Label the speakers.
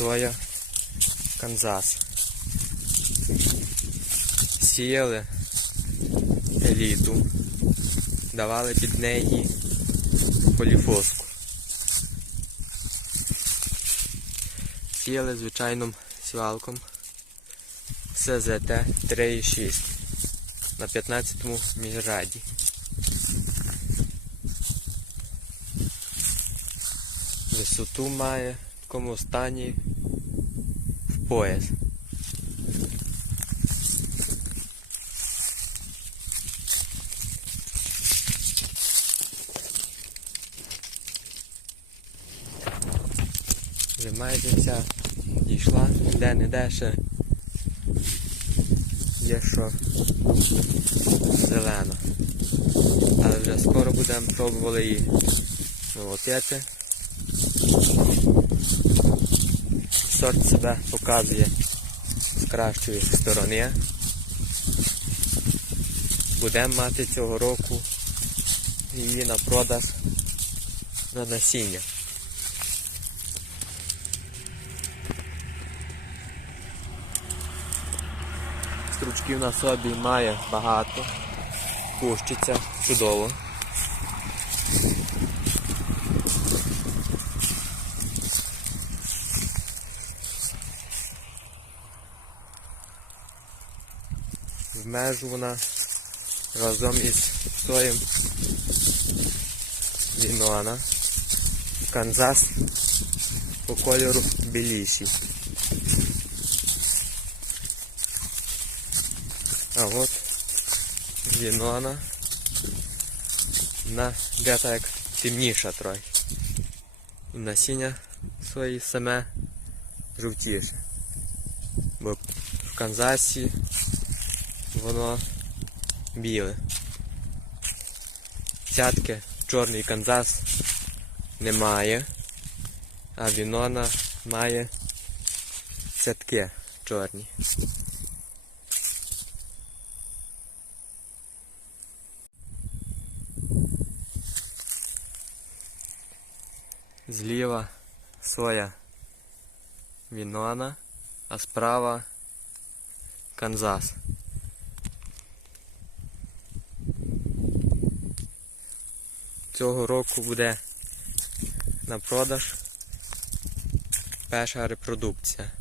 Speaker 1: соя, Канзас. Сіяли еліту, давали під неї поліфоску. Сіяли звичайним сівалком СЗТ 3,6 на 15-му міжраді. Висоту має такому стані в пояс. Вже майже вся дійшла, де не де ще є що зелено. Але вже скоро будемо пробували її молотити. Сорт себе показує з кращої сторони. Будемо мати цього року її на продаж на насіння. Стручків на собі має багато, пущиться чудово. В межу вона разом із соєм Вінона. Канзас по кольору біліший. А от Вінона на де як темніша трохи. Насіння свої саме жовтіше. Бо в Канзасі воно біле. Цятки чорний Канзас немає, а Вінона має цятки чорні. Зліва соя Вінона, а справа Канзас. Цього року буде на продаж перша репродукція.